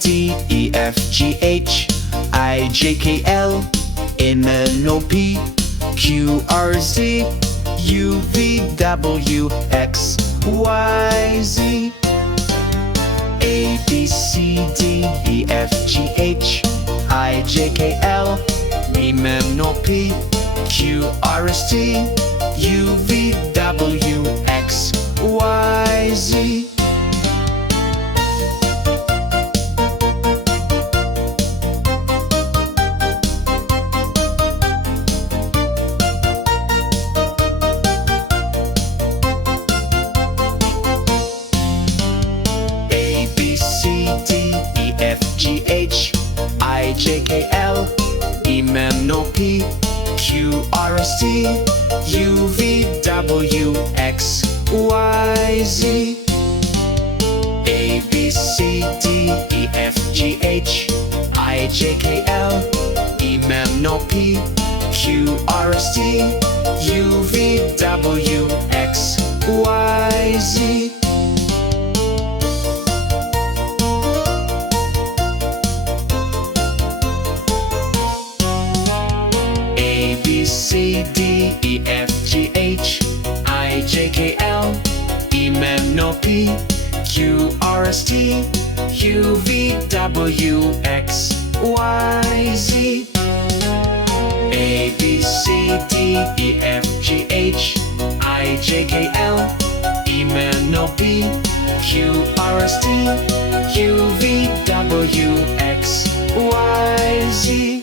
D, E, F, G, H, I, J, K, L, M, N, O, P, Q, R, Z, U, V, W, X, Y, Z. A, B, C, D, E, F, G, H, I, J, K, L, M, N, O, P, Q, R, S, T, U, V, W, X, Y, Z. A, B, C, D, E, F, G, H, I, J, K, L, M, N, O, P, Q, R, S, T, U, V, W, X, Y, Z. A, B, C, D, E, F, G, H, I, J, K, L, M, N, O, P, Q, R, S, T, U, V, W, X, Y, Z. A, B, C, D, E, F, G, H, I, J, K, L, M, N, O, P, Q, R, S, T, U, V, W, X, Y, Z. A, B, C, D, E, F, G, H, I, J, K, L, M, N, O, P, Q, R, S, T, U, V, W, X, Y, Z.